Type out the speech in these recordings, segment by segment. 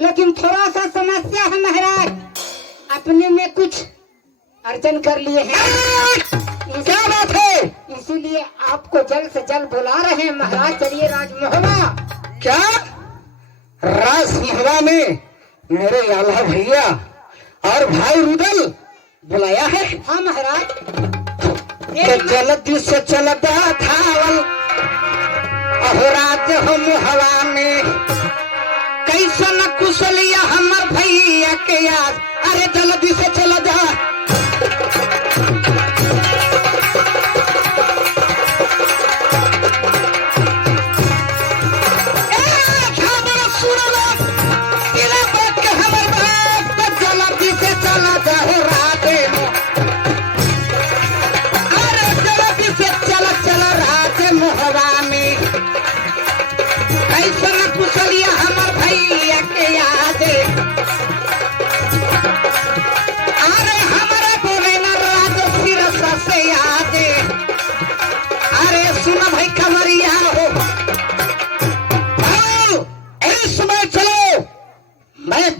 लेकिन थोड़ा सा समस्या है महाराज, अपने में कुछ अर्जन कर लिए हैं। क्या बात है? इसीलिए आपको जल्द से जल्द बुला रहे हैं महाराज। चलिए राजमहला। क्या राजमहला में मेरे लाला भैया और भाई रुदल बुलाया है? हाँ महाराज। तो जल्दी से चलता धावल अहोराज हम हवा में, कैसन कुशलिया हमर भैया के याद। अरे जल्दी से चला जा।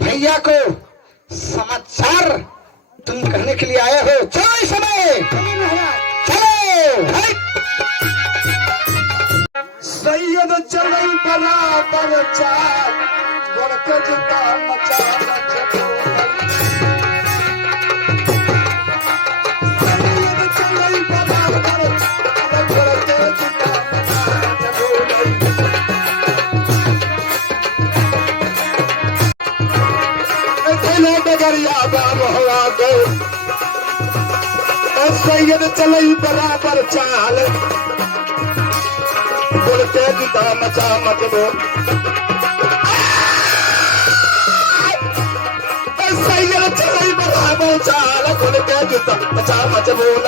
भैया को समाचार तुम कहने के लिए आए हो। चलो इस समय चलो। सैयद चलई बराबर चाल बढ़के जूता मचा सैयद चलई बराबर बढ़के जूता सैयद चलई बराबर चाल बोलते जूता मचा मच बोल। सैयद चलई बराबर चाल बोलते जूता मचा मच बोल।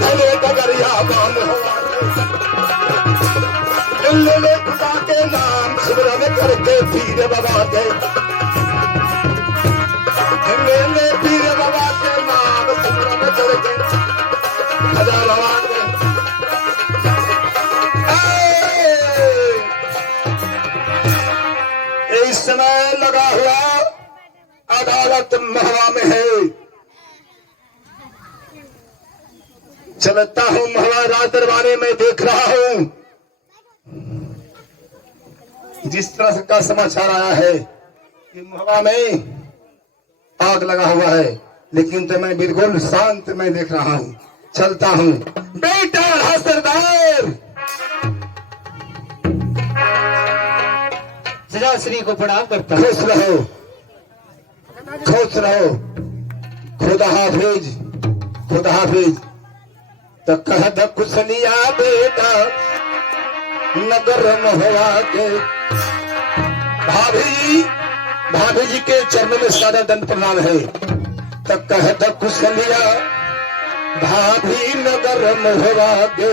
धले डगरिया बाम ले खुदा के नाम सिमरन करके पीर बाबा के, ले पीर बाबा के नाम सिमरन करके खजा बाबा के। इस समय लगा हुआ अदालत महवा में है। चलता हूँ महवा राज दरबारे में देख रहा हूँ जिस तरह का समाचार आया है कि महवा में आग लगा हुआ है, लेकिन तो मैं बिल्कुल शांत में देख रहा हूँ। चलता हूँ। बेटा सरदार सजा श्री को प्रणाम करता। खुश रहो, खुश रहो। खुदा हाफिज, खुदा हाफिज। तो कह द कुशलिया बेटा नगर महवा के। भाभी भाभी जी के चरणों में सादा दंड प्रणाम है। तो कह द कुशलिया भाभी नगर महवा के।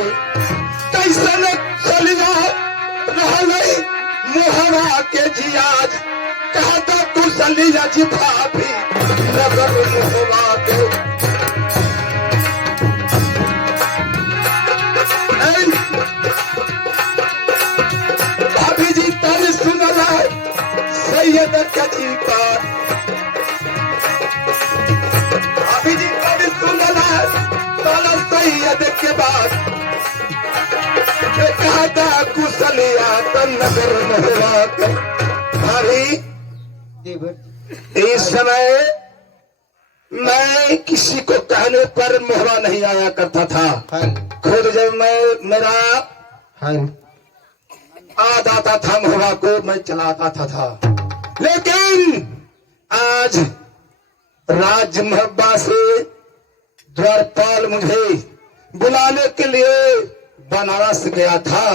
कैसन चलिया रह मोहवा के जियाज। कह द कुशलिया जी भाभी नगर महवा के। भाभी जी ताली सुनला सैयद कजी पार। भाभी जी ताली सुनला ताला सैयद के बाद। कहा था कुशलिया तन नगर महवा के। भाभी इस समय मैं किसी को कहने पर महवा नहीं आया करता था। खुद जब मैं मेरा आ जाता था महवा को मैं चलाता था। लेकिन आज राजमहबा से द्वारपाल मुझे बुलाने के लिए बनारस गया था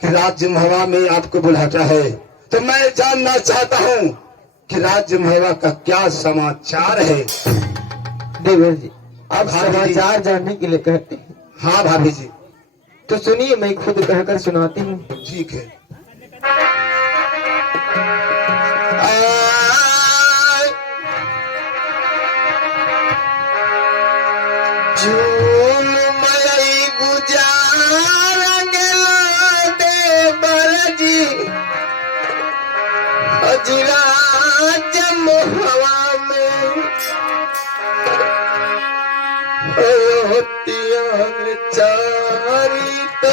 कि राजमहबा में आपको बुलाता है। तो मैं जानना चाहता हूँ कि राजमहबा का क्या समाचार है। देवर जी अब समाचार जानने के लिए कहते हैं। हाँ भाभी जी तो सुनिए, मैं खुद कहकर सुनाती हूँ। ठीक है। जून मई गुजार आज राज मोहवा में होतियां चारित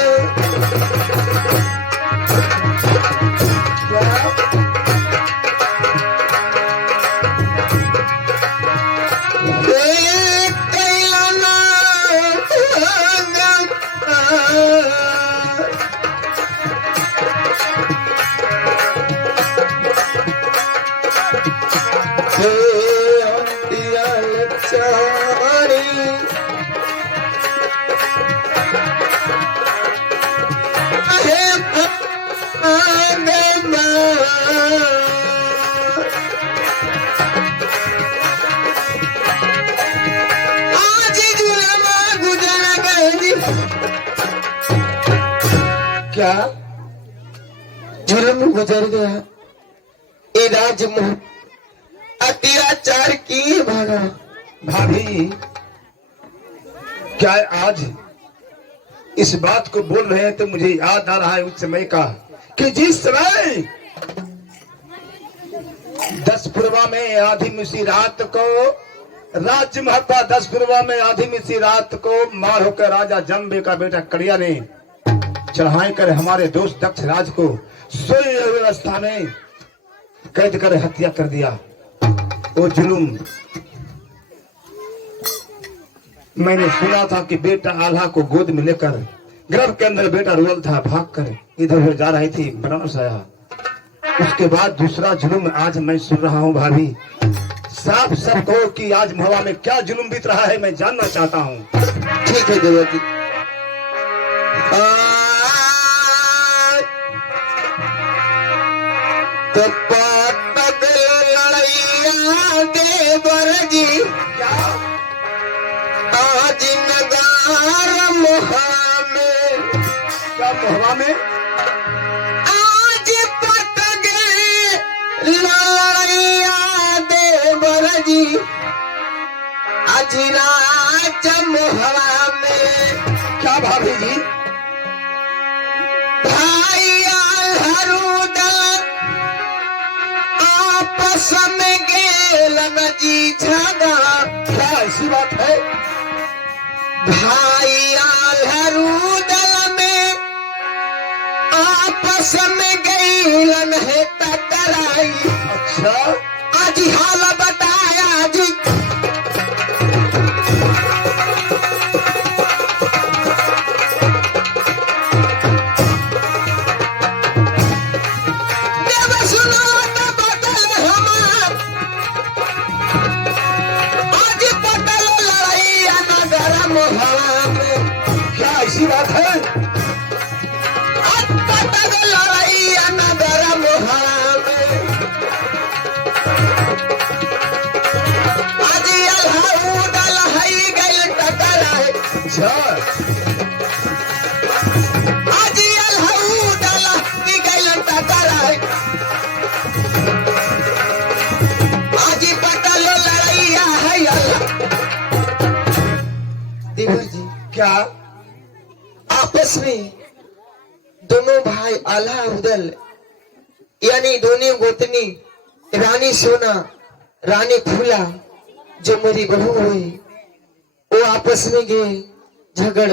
क्या जुर्म गुजर गया ये राजमोह अत्याचार किए भागा। भाभी क्या आज इस बात को बोल रहे हैं तो मुझे याद आ रहा है उस समय का कि जिस समय 10 पूर्वा में आधी मिसी रात को राजमहल का 10 पूर्वा में आधी मिसी रात को मार होकर राजा जम्बे का बेटा कड़िया ने चढ़ाई कर हमारे दोस्त दक्ष राज को सोई अवस्था में कैद कर हत्या कर दिया। वो जुलूम मैंने सुना था कि बेटा आल्हा को गोद में लेकर गर्भ के अंदर बेटा रोल था, भाग कर इधर उधर जा रही थी, बनारस आया। उसके बाद दूसरा जुलूम आज मैं सुन रहा हूँ। भाभी साफ सब कहो कि आज महुआ में क्या जुलूम बीत रहा है, मैं जानना चाहता हूँ। ठीक है देवती। तो लड़ैया देवर जी आज नगार महुआ में, क्या महुआ में आज पटक लड़ैया देवर जी आज राज महुआ में। क्या भाभी जी भाई आपस में गेलन जी झगड़ा। क्या ऐसी बात है? भाई आल्हरूदल में आपस में गेलन है टकराई। अच्छा आज हाल बताया जी। क्या ऐसी बात है? लड़ैया नगर महुआ में आज अल्लाउदल है गइल टकराए। आज अल्लाउदल की गइल टकराए। आज पटल लड़ैया है अल्लाह। देवर जी क्या आपस में दोनों भाई आल्हा उदल यानी दोनों गोतनी रानी सोना रानी फूला जो मेरी बहू हुई वो आपस में गए झगड़।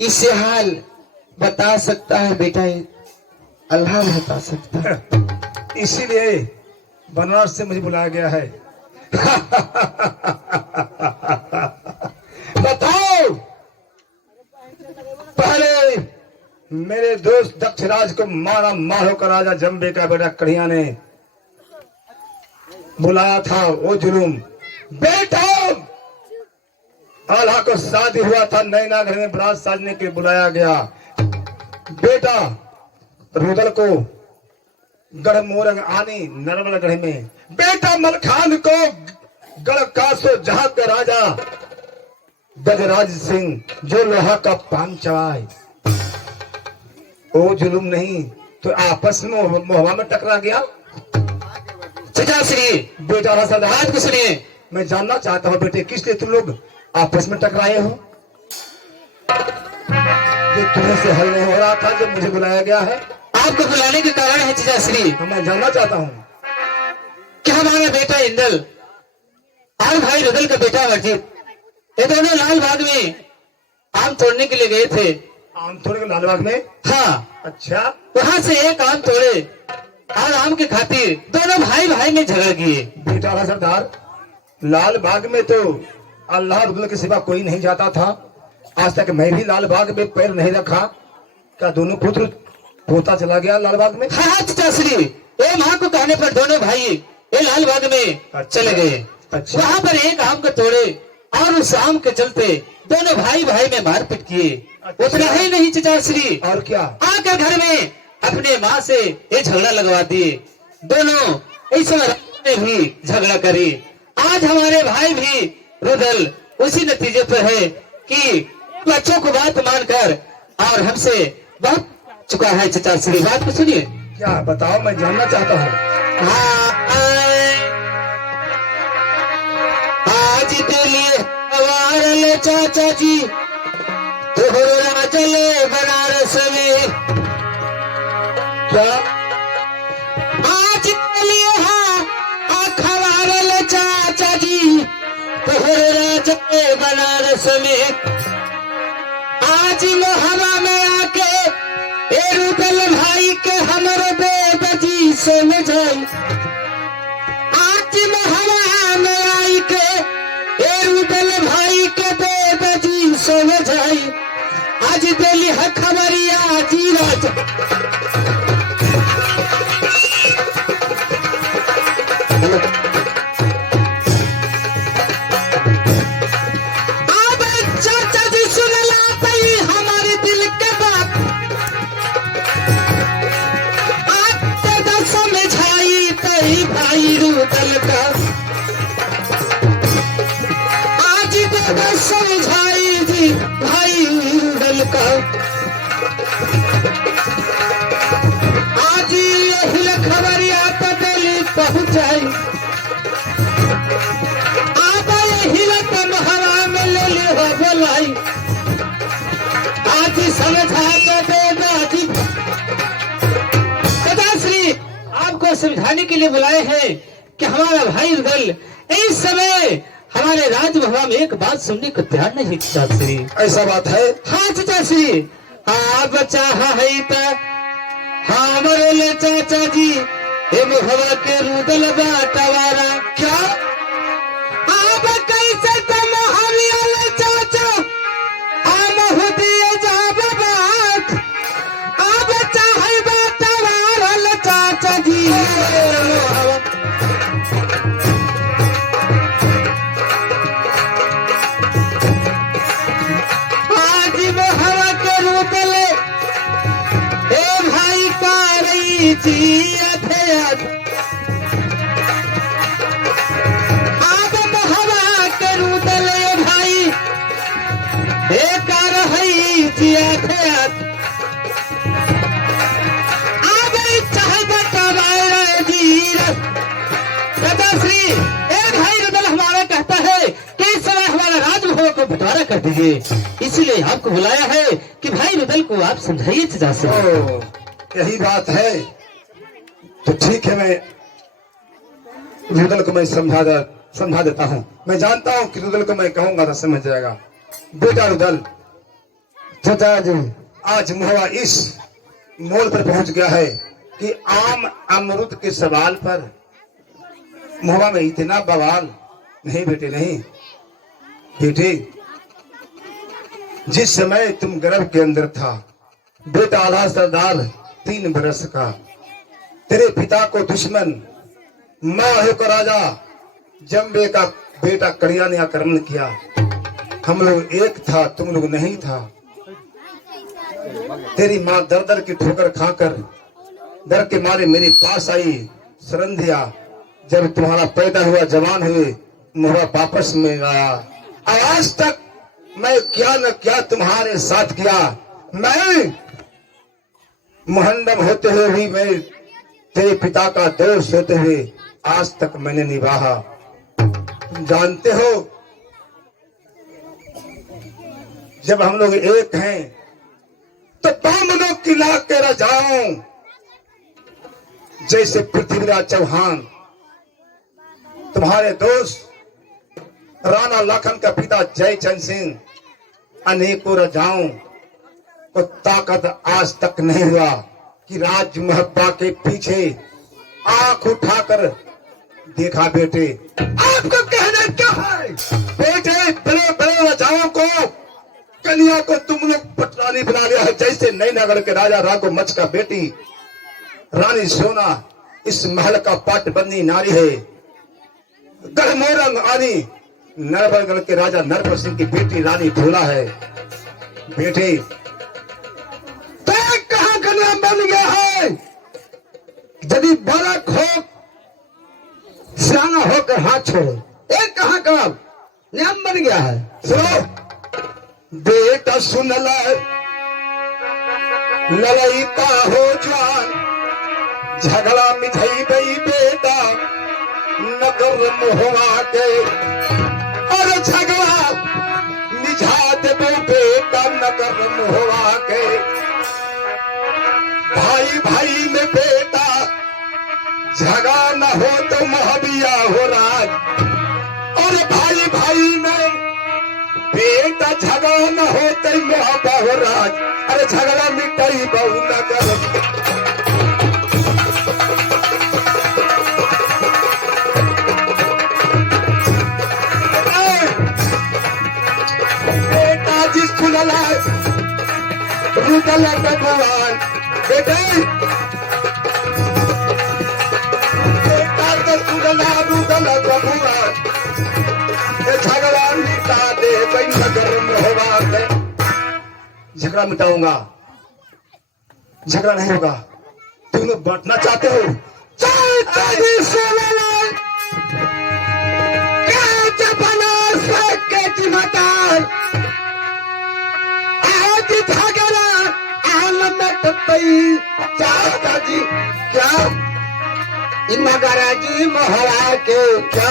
इससे हाल बता सकता है बेटा, अल्लाह बता सकता है। इसीलिए बनारस से मुझे बुलाया गया है। बताओ पहले मेरे दोस्त दक्षराज को मारा मारो कर राजा जम्बे का बेटा कड़िया ने बुलाया था। वो जुलूम बेटा आल्हा को शादी हुआ था, नैना घर में बरात साजने के बुलाया गया। बेटा रुदल को गढ़ मोरंग आनी नरवल गढ़ में, बेटा मलखान को गढ़ कासो जहां का राजा गजराज सिंह जो लोहा का पान चढ़ाए। वो जुलूम नहीं तो आपस में महुआ में टकरा गया। चाचा श्री बेटा हाथ को सुनिए, मैं जानना चाहता हूँ बेटे किस लिए तुम लोग आपस में टकराए हो? जो तुम्हें से हल नहीं हो रहा था, जो मुझे बुलाया गया है। आपको बुलाने के कारण है चाचा श्री, मैं जानना चाहता हूँ। हमारा बेटा इंदल और भाई रुदल का बेटा अर्जित, ये दोनों लाल बाग में आम तोड़ने के लिए गए थे। आम तोड़ के लालबाग में? हाँ, अच्छा, वहाँ से एक आम तोड़े और आम के खातिर दोनों भाई भाई में झगड़ किए। बेटा आला सरदार, लाल बाग में तो अल्लाह रुदल के सिवा कोई नहीं जाता था। आज तक मैं भी लाल बाग में पैर नहीं रखा। क्या दोनों पुत्र पोता चला गया लाल बाग में? हाँ चाचा श्री, ये माँ को कहने पर दोनों भाई ये लाल बाग में चले गए। अच्छा। वहाँ पर एक आम को तोड़े और उस आम के चलते दोनों भाई भाई में मारपीट किए। अच्छा। उतना ही नहीं चाचा श्री, और क्या? आकर घर में अपने माँ से ये झगड़ा लगवा दिए। दोनों इस समय में भी झगड़ा करे। आज हमारे भाई भी रुदल उसी नतीजे पर है कि बच्चों को बात मानकर और हमसे बहुत चुका है। चाचा श्री, बात को सुनिए। क्या बताओ, मैं जानना चाहता हूँ। आज के लिए वारल चाचा जी तोहरा चले बनारस में। क्या? आज के लिए हाँ अखबारल चाचा जी तोहरा चले बनारस में। आज मोहरा में आके ए रुदल भाई के हमरो बेदजी से मिजाई। आज मोहरा में आई के ए रुदल भाई के बेदजी से मिजाई। आज दिल्ली है खबरिया जीरत। अब चाचा जी सुन ला पाई हमारे दिल के बात। आज तो समझाई तई भाई रुदल का। आज तो समझाई जी भाई रुदल का। आज यही खबरिया तो दिल्ली पहुंचाई। अब यही तुम्हारा में ले ली हो बोलाई। आज समझा के देना जी। पिताश्री आपको समझाने के लिए बुलाए हैं कि हमारा भाई रुदल इस समय हमारे राजभवन में एक बात सुनने को तैयार नहीं। पिताश्री, ऐसा बात है? हाँ चाचाश्री, आप चाह है तो हमारे ले चाचा जी हे मोहवा के रुदल बाटवारा। क्या आप कैसे तुम हरियल चाचा हम हुदिए जाब बात। आप चाहे बाटवारल चाचा जी आज मोहवा के रुदल हे भाई का रही जी अधेद। आब मोहवा के रुदल हे भाई हे का रही जी अधेद। आब चाहे बटवारा जीरत। पिताश्री, ए भाई रुदल हमारा कहता है कि इस समय हमारा राजभवन को बंटवारा कर दीजिए। इसलिए आपको बुलाया है कि भाई रुदल को आप समझाइए चाचा। ओ, यही बात है तो ठीक है, मैं रुदल को मैं समझा देता हूँ। मैं जानता हूँ कि रुदल को मैं कहूंगा तो समझ जाएगा। बेटा रुदल, चाचा जी, आज मुहवा इस मोड़ पर पहुंच गया है कि आम अमरुद के सवाल पर मुहवा में इतना बवाल नहीं बेटे, नहीं बेटे। जिस समय तुम गर्भ के अंदर था, बेटा आला सरदार 3 बरस का, तेरे पिता को दुश्मन माँ होकर राजा जम्बे का बेटा कड़िया ने आक्रमण किया। हम लोग एक था, तुम लोग नहीं था। तेरी माँ दर दर की ठोकर खाकर डर के मारे मेरे पास आई, शरण दिया। जब तुम्हारा पैदा हुआ, जवान हुए, मुहरा वापस में आया। आज तक मैं क्या न क्या तुम्हारे साथ किया। मैं मुहंडम होते हुए भी मैं तेरे पिता का दोष होते हुए आज तक मैंने निभाया। तुम जानते हो, जब हम लोग एक हैं तो बामनों की लाख के राजाओं जैसे पृथ्वीराज चौहान तुम्हारे दोस्त राणा लाखन का पिता जयचंद सिंह अनेकों राजाओं को ताकत आज तक नहीं हुआ कि राज महब्बा के पीछे आंख उठाकर देखा। बेटे आपको कहना क्या है? बेटे बड़े बड़े राजाओं को कन्या को तुम लोग पटरानी बना लिया है, जैसे नैनागढ़ के राजा राघवमच का बेटी रानी सोना इस महल का पाटबंदी नारी है। गढ़मोरंग आनी नरबरगढ़ के राजा नरबर सिंह की बेटी रानी भोला है। बेटे तय कहां कन्या बन गया है? यदि बालक हो सियाना होकर हाथ छोड़ो। एक कहां का नियम बन गया है? सुनो बेटा सुन ले, ललैता हो जवान झगड़ा मिठाई गई बेटा नगर मोहवा के, और झगड़ा मिझा दे बेटा नगर मोहवा के। भाई भाई में बेटा झगड़ा न हो तो महाबिया हो राज, और भाई भाई में बेटा झगड़ा न हो तो महाबा हो राज। अरे झगड़ा मिटाई बहु नगर। बेटा जिस खुलला रुदल भगवान बेटे बेटा तो खुलला रुदल भगवान झगड़ा मिटा दे नगर मोहवा के। झगड़ा मिटाऊंगा, झगड़ा नहीं होगा। तुम लोग बांटना चाहते हो? जी क्या नगर जी मोहरा के क्या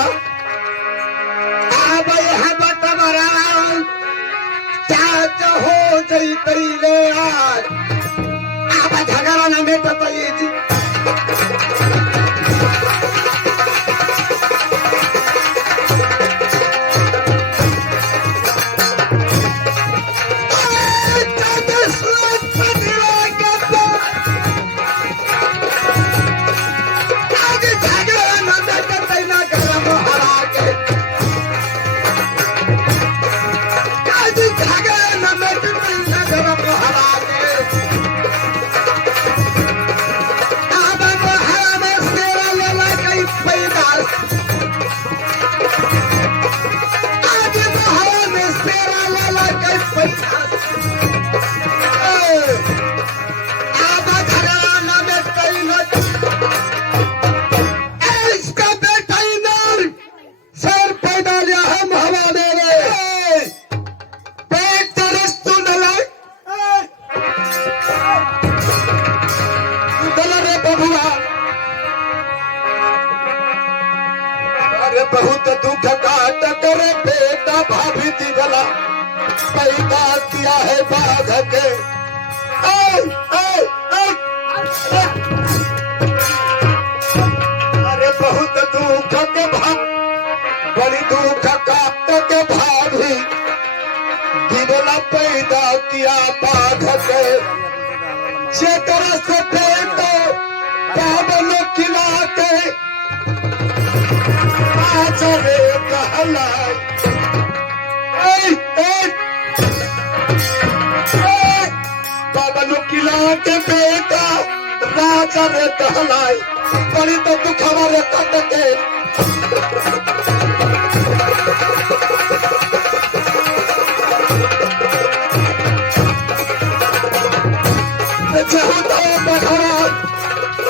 अब यह बतमरा चाच हो जई तरीले आज अब झगड़ा न मिट पाई जी। बहुत दुख काट कर बेटा भाभी दिगला पैदा किया है बाघ के। अरे बहुत दुख के बड़ी दुख काट के भाभी दिगला पैदा किया बाघ के। चेतरा से बेटा पावन खिला के चले कहलाई बाबा किला के बेटा राजा रे कहलाई बड़ी तो दुख हमारे कट के।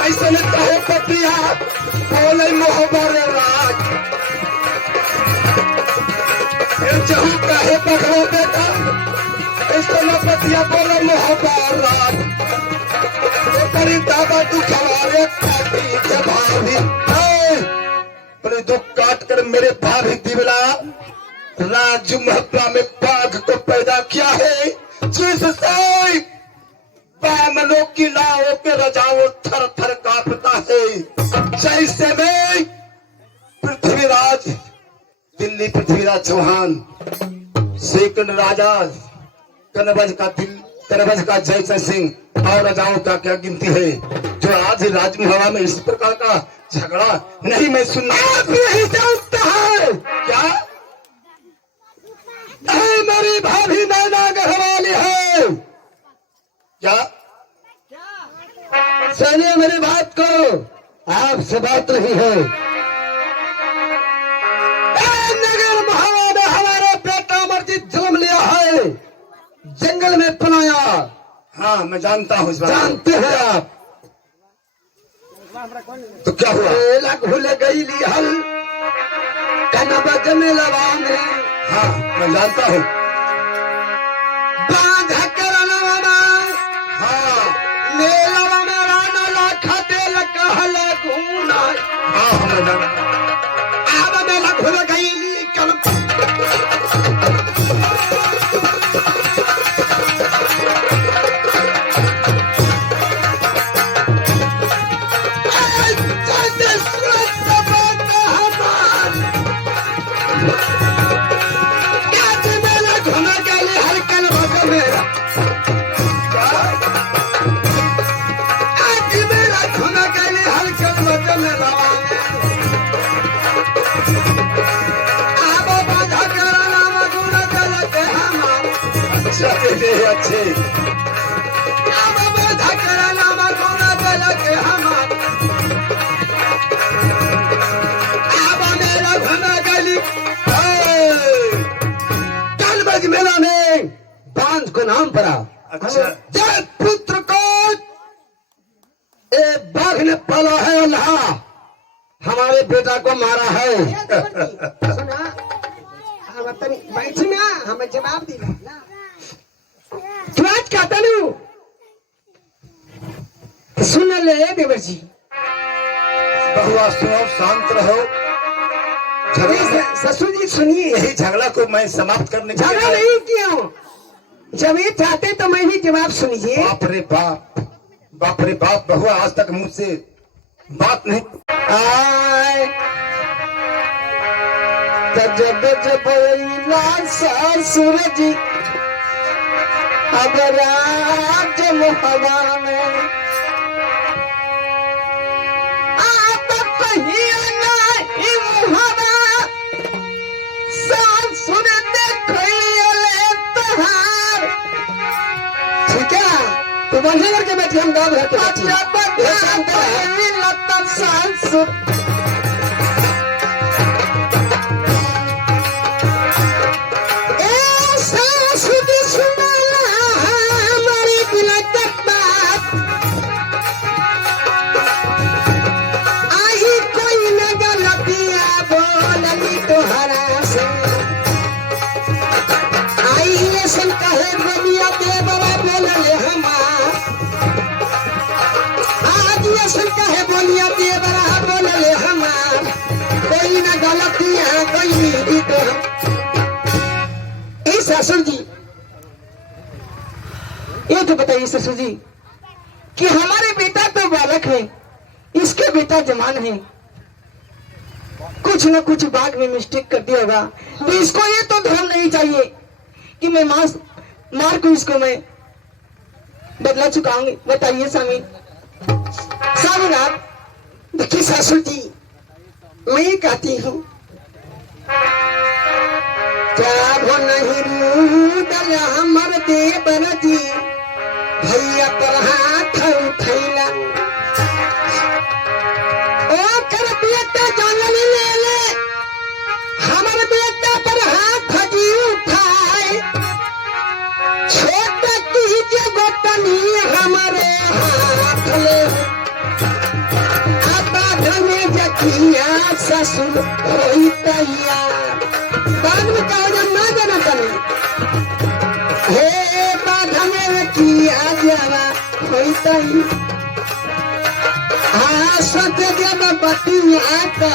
ऐसे कहे पतिया बोले मोहब्बत राज जहू कहे पकड़ो बेटा ऐसे पतिया बोले मोहब्बत राज बड़ी दादा दुख हमारे भाभी बड़े दुख काट कर मेरे भाभी दिवला राजू महब्बा में बाघ को पैदा किया है जिससे बामनों की लाओं के रजाओं थर थर कांपता है। जैसे में पृथ्वीराज दिल्ली पृथ्वीराज चौहान, सेकंड राजा कनबज का जय सिंह और राजाओं का क्या गिनती है जो आज राजमहल में इस प्रकार का झगड़ा नहीं मैं सुनना नहीं चाहता है। क्या मेरी भाभी नैना गढ़वाली है क्या? सुनिए मेरी बात को, आपसे बात नहीं है। नगर महावा में हमारा बेटा अमरजीत जन्म लिया है, जंगल में पलाया। हाँ मैं जानता हूँ इस बात। जानते हैं आप? तो क्या हुआ? भूल गई ली हल कनबज में लवाने। हाँ मैं जानता हूँ। हाँ मेला में राना लाखा तेल कहल घूना। हाँ मैं जानता हूँ। अब मेला भूल गई ली कल अच्छे मेला में बांझ को नाम पड़ा। अच्छा जय पुत्र को एक बाघ ने पाला है, अल्लाह हमारे बेटा को मारा है। सुना हम अपनी बैठी ना हमें जवाब दिला ना तू आज कहता नू सुन ले देवर जी। बहुआ सुनो, शांत रहो। ससुर जी सुनिए, यही झगड़ा को मैं समाप्त करने के झगड़ा नहीं किया। जब ये चाहते तो मैं भी जवाब सुनिए। बाप रे बाप, बाप रे बाप, बहुआ आज तक मुझसे बात नहीं। आए जब जब ससुर जी अब राज मुहवा में आप कहीं नहीं मुहवा ससुर देखले तहार। ठीक है तो बंधे करके बैठी, हम गाँव घर के बैठी ससुर ससुर जी ये तो बताइए ससुर जी कि हमारे बेटा तो बालक है, इसके बेटा जवान है, कुछ न कुछ बाग में मिस्टेक कर दिया होगा, तो इसको ये तो धर्म नहीं चाहिए कि मैं मार को इसको मैं बदला चुकाऊंगी। बताइए स्वामी स्वामीनाथ। देखिए ससुर जी मैं ये कहती हूँ नहीं रूदल हमर देवर जी भैया पर हाथ उठैला ओ कर बेटा जानल ले ले हमर बेटा पर हाथ जी उठाए छोट की जगतनी हमारे हाथ ले आता में जकिया ससुर होई तैयार। बाद में कहो जब ना जाना चले हे बाधा में किया जावा कोई तई हाँ सच जब बतिया का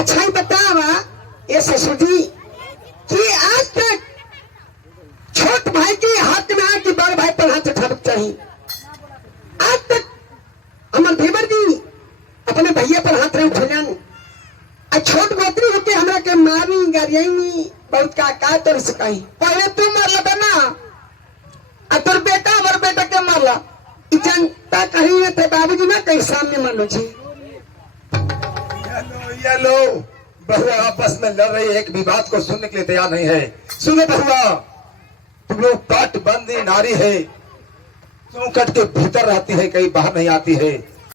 अच्छा ही बतावा ये ससुर जी कि आज तक छोट भाई के हाथ में आके बड़ भाई पर हाथ उठाना चाहिए। आज तक हमारे देवर जी अपने भैया पर हाथ रहे उठलन आ छोट गोत्री होके हमरा के मारी गरियाई बहुत का तोर सकाई पहले तू मार लगा ना आ तोर बेटा और बेटा के मारला ई जनता कहीं न थे बाबूजी ना कहीं सामने मार लो जी ये लो बहुआ आपस में लड़ रही है, एक भी बात को सुनने के लिए तैयार नहीं है। सुनो बहुआ, तुम लोग कट बंदी नारी है, चौखट के भीतर रहती है, कहीं बाहर नहीं आती है।